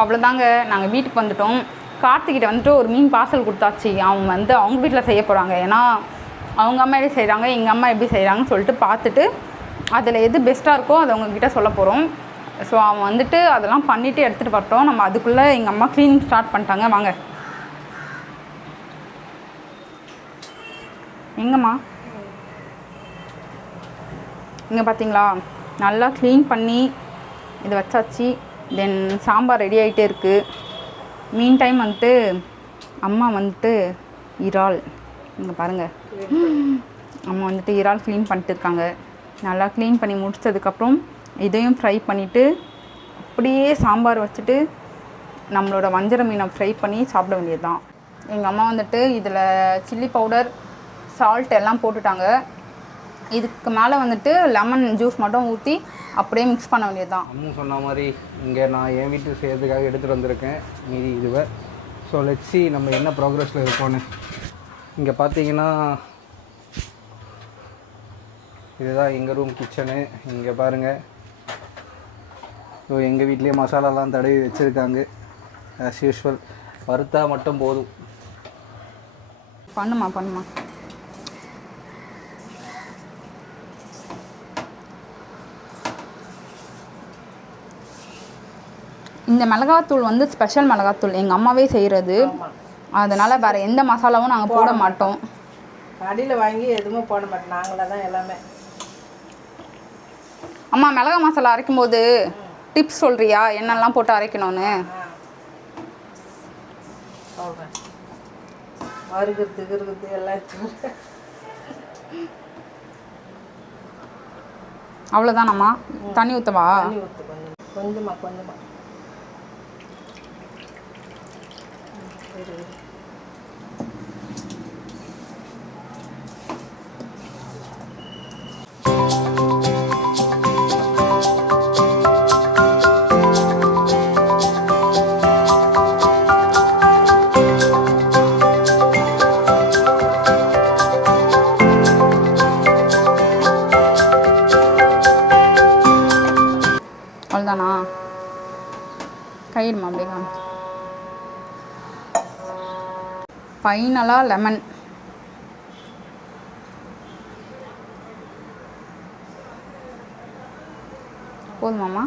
அவ்வளோதாங்க. நாங்கள் வீட்டுக்கு வந்துட்டோம். கார்த்திகிட்ட வந்துட்டு ஒரு மீன் பார்சல் கொடுத்தாச்சு. அவங்க வந்து அவங்க வீட்டில் செய்ய போகிறாங்க. ஏன்னா அவங்க அம்மா எப்படி செய்கிறாங்க, எங்கள் அம்மா எப்படி செய்கிறாங்கன்னு சொல்லிட்டு பார்த்துட்டு அதில் எது பெஸ்ட்டாக இருக்கோ அதை உங்ககிட்ட சொல்ல போகிறோம். ஸோ அவன் வந்துட்டு அதெல்லாம் பண்ணிவிட்டு எடுத்துகிட்டு வரட்டும். நம்ம அதுக்குள்ளே எங்கள் அம்மா க்ளீனிங் ஸ்டார்ட் பண்ணிட்டாங்க. வாங்க. எங்கம்மா? இங்கே பார்த்தீங்களா, நல்லா க்ளீன் பண்ணி இதை வச்சாச்சு. தென் சாம்பார் ரெடி ஆகிட்டே இருக்குது. மீன் டைம் வந்துட்டு அம்மா வந்துட்டு இறால், இங்கே பாருங்கள், அம்மா வந்துட்டு இறால் க்ளீன் பண்ணிட்டு இருக்காங்க. நல்லா க்ளீன் பண்ணி முடிச்சதுக்கப்புறம் இதையும் ஃப்ரை பண்ணிவிட்டு அப்படியே சாம்பார் வச்சுட்டு நம்மளோட வஞ்சர மீனை ஃப்ரை பண்ணி சாப்பிட வேண்டியது தான். எங்கள் அம்மா வந்துட்டு இதில் சில்லி பவுடர், சால்ட் எல்லாம் போட்டுட்டாங்க. இதுக்கு மேலே வந்துட்டு லெமன் ஜூஸ் மட்டும் ஊற்றி அப்படியே மிக்ஸ் பண்ண வேண்டியது தான். அம்மா சொன்ன மாதிரி இங்கே நான் என் வீட்டுக்கு செய்கிறதுக்காக எடுத்துகிட்டு வந்திருக்கேன் மீதி இதுவை. ஸோ லெட்ஸி நம்ம என்ன ப்ராக்ரஸில் இருக்கோன்னு. இங்கே பார்த்தீங்கன்னா இதுதான் எங்கள் ரூம் கிச்சனு. இங்கே பாருங்கள், ஸோ எங்கள் வீட்லேயே மசாலாலாம் தடவி வச்சுருக்காங்க. ஆஸ் யூஷுவல் வறுத்தா மட்டும் போதும். பண்ணுமா. இந்த மிளகாத்தூள் வந்து ஸ்பெஷல் மிளகாத்தூள், எங்கள் அம்மாவே செய்கிறது. அதனால் வேறு எந்த மசாலாவும் நாங்கள் போட மாட்டோம். கடையில் வாங்கி எதுவுமே போட மாட்டோம், நாங்களே தான் எல்லாமே. அம்மா மிளகா மசாலா அரைக்கும் போது டிப்ஸ் சொல்கிறியா, என்னெல்லாம் போட்டு அரைக்கணும்னு? சொல்கிறேன். வறுக்கிறது எல்லாம். அவ்வளோதானம்மா? தண்ணி ஊற்றவா? தண்ணி ஊற்று கொஞ்சமாக. அவ்வளோதானா? கையிடுமா அப்படியே காமி. ஃபைனலாக லெமன். போதுமாம்மா?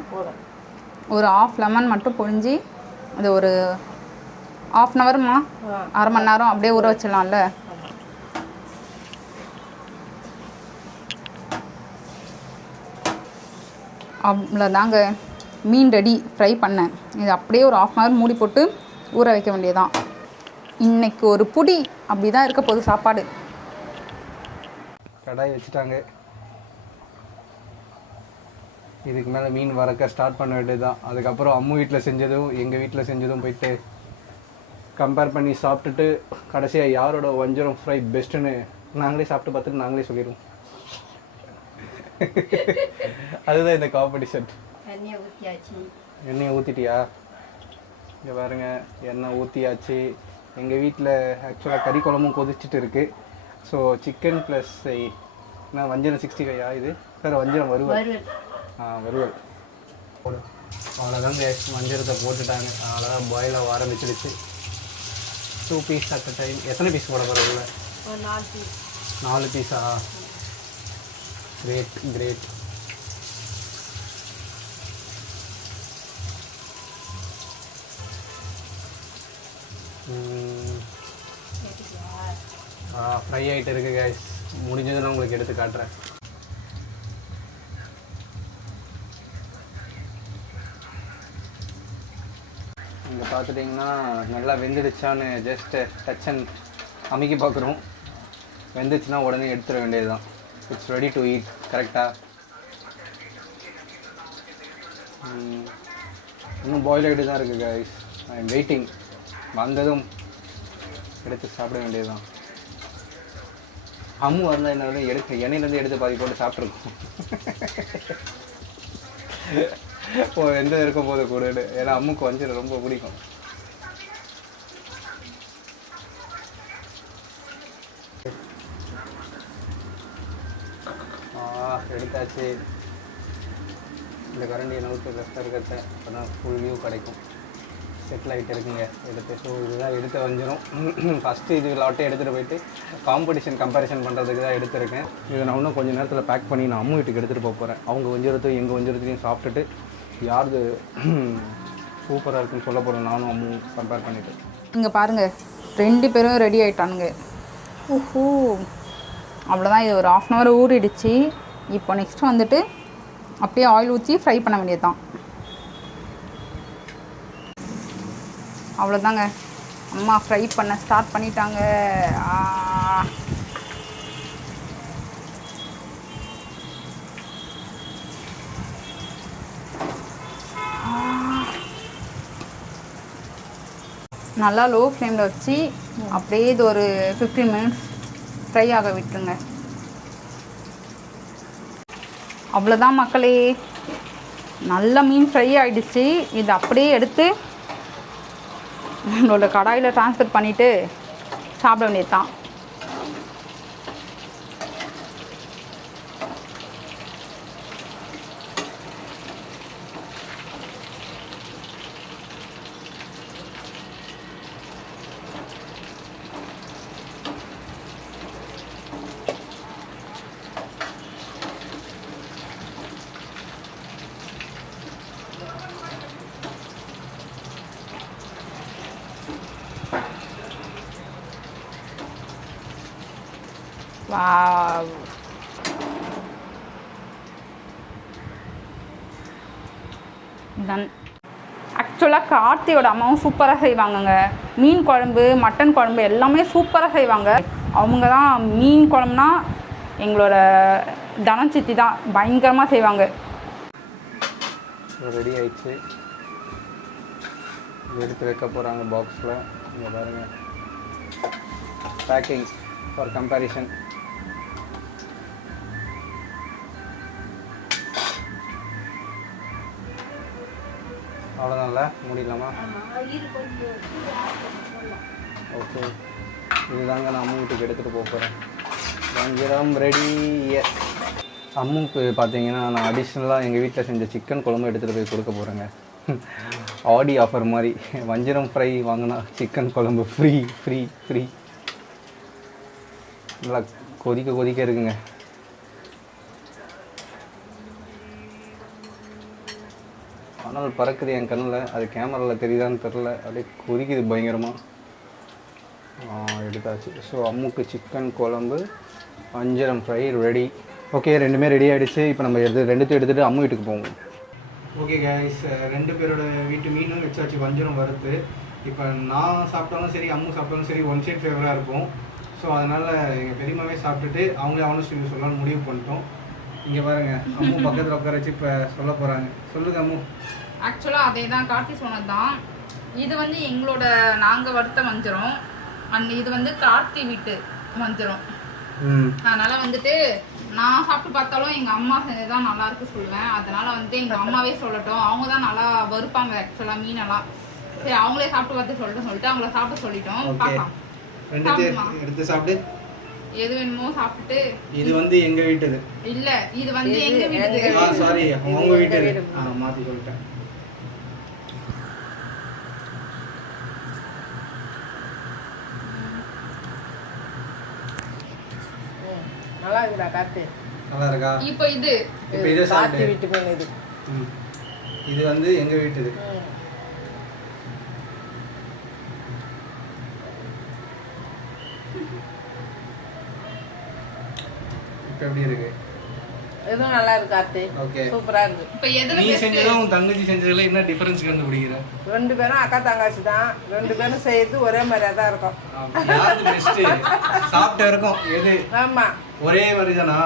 ஒரு ஆஃப் லெமன் மட்டும் புழிஞ்சி அது ஒரு ½ அன் ஹவர்மா, அரை மணி நேரம் அப்படியே ஊற வச்சிடலாம்ல. அவ்வளோதாங்க, மீன் ரெடி. ஃப்ரை பண்ணேன். இது அப்படியே ஒரு ½ அன் ஹவர் மூடி போட்டு ஊற வைக்க வேண்டியதான். இன்றைக்கி ஒரு புடி அப்படி தான் இருக்க போகுது சாப்பாடு. கடாய் வச்சுட்டாங்க. இதுக்கு மேலே மீன் வறுக்க ஸ்டார்ட் பண்ண வேண்டியது தான். அதுக்கப்புறம் அம்மா வீட்டில் செஞ்சதும் எங்கள் வீட்டில் செஞ்சதும் போயிட்டு கம்பேர் பண்ணி சாப்பிட்டுட்டு கடைசியாக யாரோட வஞ்சரம் ஃப்ரை பெஸ்ட்டுன்னு நாங்களே சாப்பிட்டு பார்த்துட்டு நாங்களே சொல்லிடுவோம். அதுதான் இந்த காம்படிஷன். எண்ணெயை ஊற்றிட்டியா? இங்கே பாருங்க, எண்ணெய் ஊற்றியாச்சு. எங்கள் வீட்டில் ஆக்சுவலாக கறி குழம்பும் கொதிச்சுட்டு இருக்குது. ஸோ சிக்கன் ப்ளஸ் நான் வஞ்சரம் 65 இது சார் வஞ்சரம் வறுவல். வறுவல் அவ்வளோதாங்க. வஞ்சரத்தை போட்டுட்டாங்க, அவ்வளோதான். பாயில் ஆக ஆரம்பிச்சிடுச்சு. 2 பீஸ் அட் டைம். எத்தனை பீஸ் போட போகிறதுல? 4 பீஸா? கிரேட். ஃப்ரை ஆகிட்டு இருக்கு கைஸ். முடிஞ்சது நான் உங்களுக்கு எடுத்து காட்டுறேன். இங்கே பார்த்துட்டிங்கன்னா நல்லா வெந்துடுச்சான்னு ஜஸ்ட் டச் அண்ட் அமைக்கி பார்க்குறோம். வெந்துச்சுன்னா உடனே எடுத்துட வேண்டியது தான். It's ready to eat. கரெக்டாக இன்னும் பாயில் ஆகிட்டு தான் இருக்குது கைஸ். I am waiting. வந்ததும் எடுத்து சாப்பிட வேண்டியது தான். அம்மு வந்தால் என்ன எடுக்க எண்ணெயிலேருந்து எடுத்து பாதி போட்டு சாப்பிட்ருக்கோம். எந்த இருக்கும் போது கூட, ஏன்னா அம்முக்கு வஞ்சரம் ரொம்ப பிடிக்கும். எடுத்தாச்சு. இந்த கரண்டியை நவுத்து கஷ்டம் இருக்கிறத அப்போ தான் ஃபுல் வியூ கிடைக்கும். செட்டில் ஆகிட்டு இருக்குங்க எடுத்து. ஸோ இதுதான் எடுத்து வஞ்சிரும். ஃபஸ்ட்டு இது லாட்டை எடுத்துகிட்டு போயிட்டு காம்படிஷன் கம்பேரிசன் பண்ணுறதுக்கு தான் எடுத்திருக்கேன். இதை நான் இன்னும் கொஞ்சம் நேரத்தில் பேக் பண்ணி நான் அம்மு வீட்டுக்கு எடுத்துகிட்டு போக போகிறேன். அவங்க வஞ்சிரத்தையும் எங்கள் வஞ்சிரத்தையும் சாப்பிட்டுட்டு யாருது சூப்பராக இருக்குன்னு சொல்ல போகிறேன். நானும் அம்மு கம்பேர் பண்ணிவிட்டு. இங்கே பாருங்கள் 2 பேரும் ரெடி ஆகிட்டானுங்க. ஓஹோ, அவ்வளோதான். இது ஒரு 1/2 hour ஊறிடுச்சு. இப்போ நெக்ஸ்ட் வந்துட்டு அப்படியே ஆயில் ஊற்றி ஃப்ரை பண்ண வேண்டியது தான். அவ்வளோதாங்க, அம்மா ஃப்ரை பண்ண ஸ்டார்ட் பண்ணிட்டாங்க. நல்லா லோ ஃப்ளேமில் வச்சு அப்படியே இது ஒரு 15 minutes ஃப்ரை ஆக விட்டுருங்க. அவ்வளோதான் மக்களே, நல்ல மீன் ஃப்ரை ஆகிடுச்சு. இது அப்படியே எடுத்து நம்மளோட கடாயில் ட்ரான்ஸ்ஃபர் பண்ணிவிட்டு சாப்பிட வேண்டியது தான். Wow, done. ஆக்சுவலாக கார்த்தியோட அம்மாவும் சூப்பராக செய்வாங்கங்க. மீன் குழம்பு, மட்டன் குழம்பு எல்லாமே சூப்பராக செய்வாங்க. அவங்க தான் மீன் குழம்புனா எங்களோட தனச்சித்தி தான் பயங்கரமாக செய்வாங்க. ரெடி ஆயிடுச்சு. எடுத்து வைக்க போகிறாங்க பாக்ஸில். இங்கே பாருங்கள், பேக்கிங் ஃபார் கம்பேரிஷன். அவ்வளோதான்ல, முடியலாமா? ஓகே, இதுதாங்க நான் அம்மு வீட்டுக்கு எடுத்துகிட்டு போக போகிறேன். வஞ்சிரம் ரெடி. அம்முக்கு பார்த்தீங்கன்னா நான் அடிஷ்னலாக எங்கள் வீட்டில் செஞ்ச சிக்கன் குழம்பு எடுத்துகிட்டு போய் கொடுக்க போகிறேங்க. ஆடி ஆஃபர் மாதிரி வஞ்சிரம் ஃப்ரை வாங்கினா சிக்கன் குழம்பு ஃப்ரீ ஃப்ரீ ஃப்ரீ. நல்லா கொதிக்க கொதிக்க இருக்குங்க. ஆனால் பறக்குது என் கண்ணில். அது கேமராவில் தெரியுதான்னு தெரில. அப்படியே கொதிக்குது பயங்கரமாக. எடுத்தாச்சு. ஸோ அம்முக்கு சிக்கன் குழம்பு, வஞ்சிரம் ஃப்ரை ரெடி. ஓகே, ரெண்டுமே ரெடி ஆகிடுச்சு. இப்போ நம்ம ரெண்டுத்தையும் எடுத்துகிட்டு அம்மு வீட்டுக்கு போவோம். ஓகே கைஸ், 2 பேரோட வீட்டு மீனும் வச்சாச்சு, வஞ்சிரம் வறுத்து. இப்போ நான் சாப்பிட்டாலும் சரி, அம்மு சாப்பிட்டாலும் சரி, ஒன் சைட் ஃபேவராக இருக்கும். ஸோ அதனால் எங்கள் பெரியமாவே சாப்பிட்டுட்டு அவங்களே ஆனஸ்ட் ரிவ்யூ சொல்லலாம்னு முடிவு பண்ணிட்டோம். இங்கே பாருங்க, அம்மு பக்கத்தில் உட்கார வச்சு இப்போ சொல்ல போகிறாங்க. சொல்லுங்கள் அம்மு. ஆக்சுவலாக அதே தான் கார்த்தி சொன்னது தான். இது வந்து எங்களோட நாங்கள் வறுத்த வஞ்சிரம், அண்ட் இது வந்து கார்த்தி வீட்டு வஞ்சிரம். அதனால் வந்துட்டு நான் சாப்பிட்டு பார்த்தாலும் எங்கள் அம்மா செஞ்சதான் நல்லா இருக்கு சொல்லுவேன். அதனால வந்து எங்கள் அம்மாவே சொல்லட்டும். அவங்க தான் நல்லா வறுப்பாங்க ஆக்சுவலாக மீனெல்லாம். சரி, அவங்களே சாப்பிட்டு பார்த்து சொல்லிட்டு அவங்கள சாப்பிட சொல்லிட்டோம். பார்க்கலாம், எடுத்து சாப்பிட்டு எது வேணுமோ சாப்பிட்டு. இது வந்து எங்க வீட்டுது இல்ல, இது வந்து எங்க வீட்டுது. சாரி, அவங்க வீட்டுது. மாத்தி சொல்லிட்டேன். நல்லா இருக்குடா கார்த்தி. நல்லா இருக்கா? இப்போ இது கார்த்தி வீட்டு மீன். இது வந்து எங்க வீட்டுது. எப்படி இருக்கு? இதுவும் நல்லா இருக்கு கார்த்தி. ஓகே, சூப்பரா இருக்கு. இப்போ எதுல நீ செஞ்சதும் உன் தங்கச்சி செஞ்சதுல என்ன டிஃபரன்ஸ் கண்டுபிடிக்கிற? 2 பேரும் அக்கா தங்கச்சி தான். 2 பேரும் செய்யறது ஒரே மாதிரியா தான் இருக்கும். யாரு பெஸ்ட்? சாப்பிட்ட இருக்கும் எது? ஆமா, ஒரே மாதிரி தானா?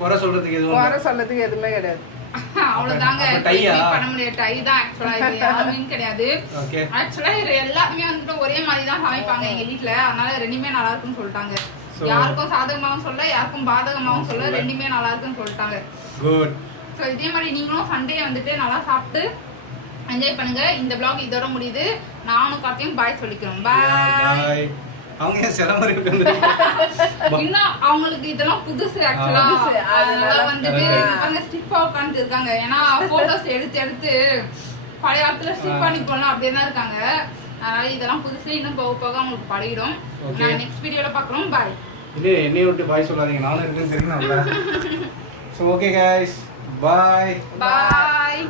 குறை சொல்றதுக்கு எதுவும் குறை சொல்றதுக்கு எதுவுமே கிடையாது. அவ்வளவுதாங்க. பண்ண முடியாது. டை தான் ஆக்சுவலா, இது யாருமே கிடையாது. ஓகே, ஆக்சுவலா எல்லாருமே வந்துட்டு ஒரே மாதிரி தான் சமைப்பாங்க எங்க வீட்ல. அதனால ரெண்டுமே நல்லா இருக்குன்னு சொல்லிட்டாங்க. யாருக்கும் சாதகமாவும் சொல்ல, யாருக்கும் பாதகமாவும் சொல்ல, ரெண்டுமே நல்லா இருக்குன்னு சொல்லிட்டாங்க. குட். ஸோ இதே மாதிரி நீங்களும் சண்டே வந்துட்டு நல்லா சாப்பிட்டு என்ஜாய் பண்ணுங்க. இந்த vlog இதோட முடியுது. நானும் கார்த்தியும் பாய் சொல்லிக்கிறோம். பாய். அவங்க சிரமம் இருக்கு. இன்னும் அவங்களுக்கு இதெல்லாம் புதுசு ஆக்சுவலா. அதனால வந்துட்டு அவங்க ஸ்டிப்பா உட்கார்ந்து இருக்காங்க. ஏன்னா போட்டோஸ் எடுத்து எடுத்து பழைய காலத்துல ஸ்டிச் பண்ணி போடலாம் அப்படியே தான் இருக்காங்க. அதனால இதெல்லாம் புதுசு இன்னும் போக போக அவங்களுக்கு பழகிடும். நான் நெக்ஸ்ட் வீடியோல பார்க்குறோம். பாய். இல்லை என்னைய விட்டு பாய் சொல்லாதீங்க, நானும் இருக்குன்னு தெரியும். ஸோ ஓகே கைஸ், பாய். பாய்.